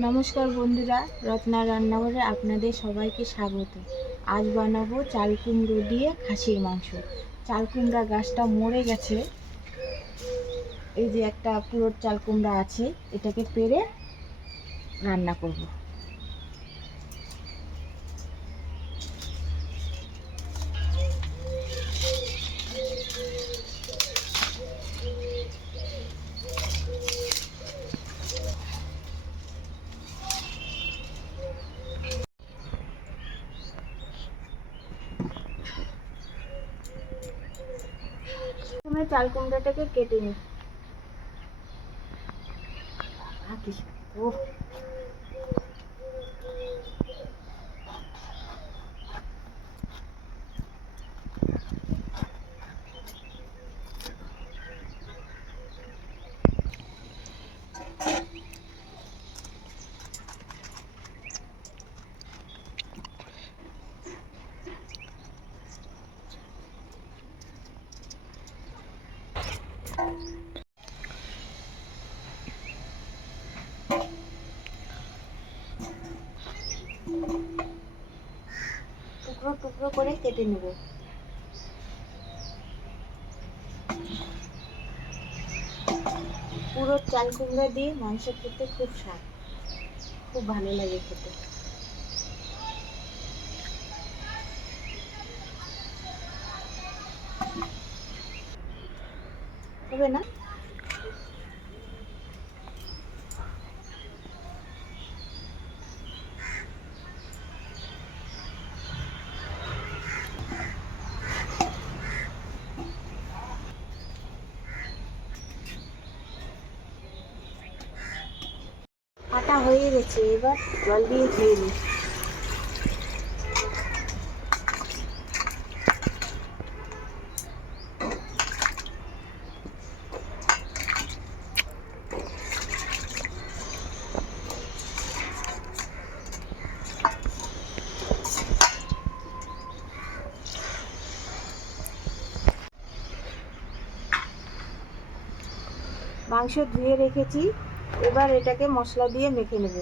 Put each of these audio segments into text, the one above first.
নমস্কার বন্ধুরা, রত্না রান্নাঘরে আপনাদের সবাইকে স্বাগত। আজ বানাবো চাল কুমড়ো দিয়ে খাসির মাংস। চাল কুমড়া গাছটা মরে গেছে। এই যে একটা পুরো চাল কুমড়া আছে, এটাকে পেরে রান্না করব। প্রথমে চাল কুমড়াটাকে কেটে নিই। টুকরো করে কেটে নেব। পুরো চাল কুমড়া দিয়ে মাংস খেতে খুব স্বাদ। খুব ভালো লাগে খেতে। হবে না? কাটা হয়ে গেছে এবার জল দিয়ে ধুয়ে নিই। মাংস ধুয়ে রেখেছি। এবার এটাকে মশলা দিয়ে মেখে নেব।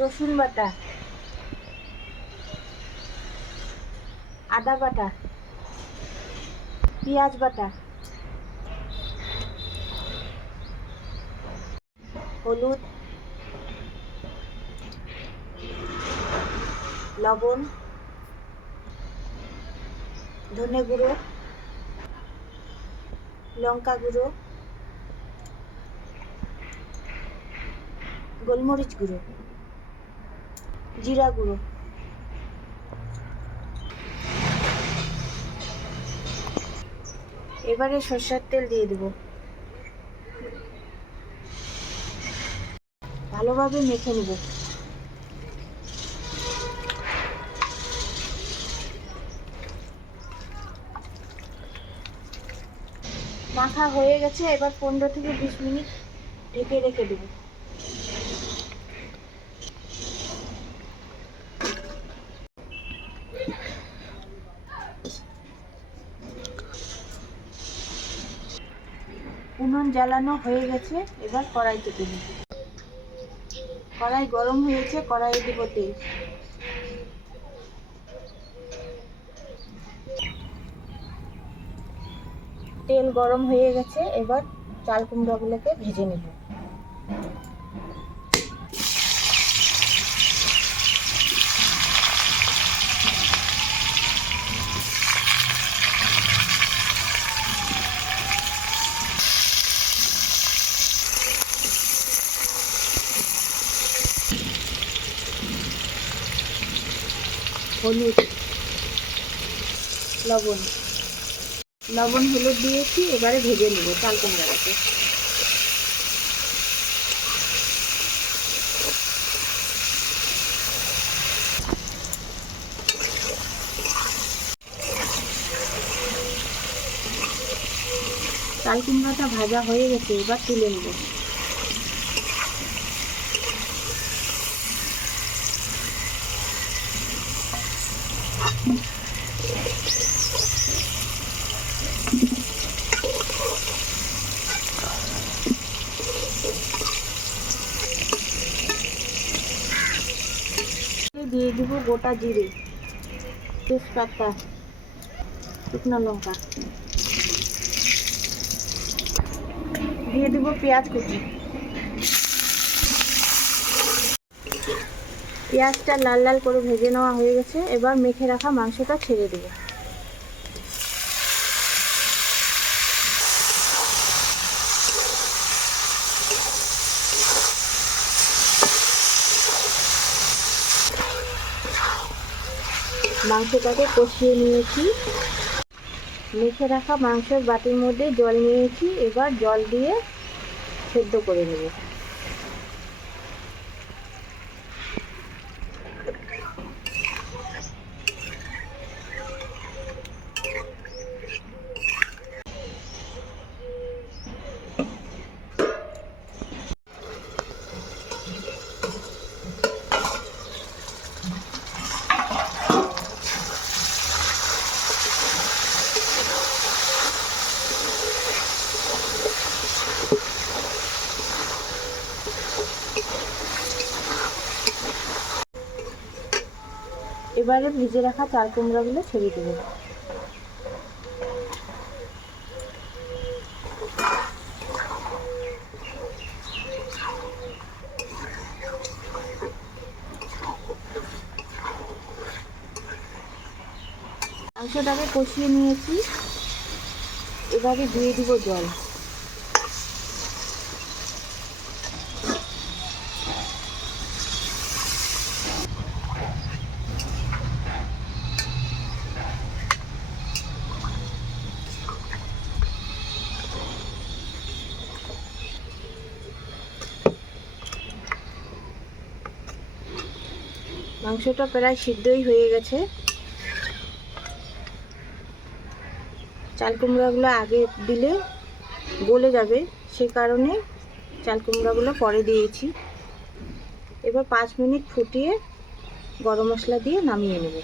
রসুন বাটা, আদা বাটা, পেঁয়াজ বাটা, হলুদ, লবণ, ধনে গুঁড়ো লঙ্কা গুঁড়ো গোলমরিচ গুঁড়ো জিরা গুঁড়ো। এবারে সর্ষের তেল দিয়ে দেব। ভালোভাবে মেখে নেব। মাখা হয়ে গেছে, এবার পনেরো থেকে বিশ মিনিট ঢেকে রেখে দেবো। উনুন জ্বালানো হয়ে গেছে, এবার কড়াইতে দিই কড়াই গরম হয়েছে কড়াই দিব তেল। তেল গরম হয়ে গেছে এবার চাল কুমড়াগুলোকে ভেজে নেব। হলুদ লবণ। লবণ, হলুদ দিয়েছি, এবারে ভেজে নেব চাল কুমড়াটাকে চাল কুমড়াটা ভাজা হয়ে গেছে, এবার তুলে নেব। দিয়ে দিব গোটা জিরে। তেজপাতা, শুকনো লঙ্কা। দিয়ে দিব পেঁয়াজ কুচি। পেঁয়াজটা লাল লাল করে ভেজে নেওয়া হয়ে গেছে। এবার মেখে রাখা মাংসটা ছেড়ে দেবো। মাংসটাকে কষিয়ে নিয়েছি। মেখে রাখা মাংসের বাটির মধ্যে জল নিয়েছি। এবার জল দিয়ে সেদ্ধ করে নেব। এবারে ভেজে রাখা চাল কুমড়াগুলো ছেড়ে দেবো। মাংসটাকে কষিয়ে নিয়েছি। এবারে দিয়ে দিব জল। মাংসটা প্রায় সিদ্ধই হয়ে গেছে। চাল কুমড়াগুলো আগে দিলে গলে যাবে, সে কারণে চাল কুমড়াগুলো পরে দিয়েছি। এবার পাঁচ মিনিট ফুটিয়ে গরম মশলা দিয়ে নামিয়ে নেব।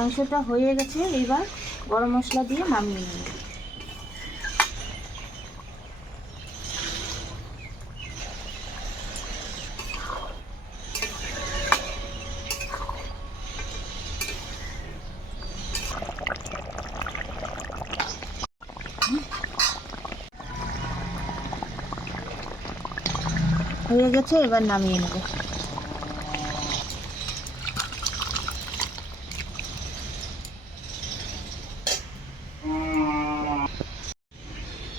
মাংসটা হয়ে গেছে এবার গরম মশলা দিয়ে নামিয়ে নেব হয়ে গেছে এবার নামিয়ে নেব।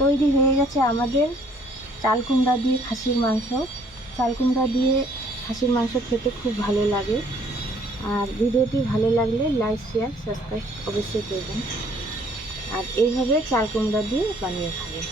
তৈরি হয়ে গেছে আমাদের চাল কুমড়া দিয়ে খাসির মাংস। চাল কুমড়া দিয়ে খাসির মাংস খেতে খুব ভালো লাগে। আর ভিডিওটি ভালো লাগলে লাইক শেয়ার সাবস্ক্রাইব অবশ্যই করবেন। আর এইভাবে চাল কুমড়া দিয়ে বানিয়ে খাবেন।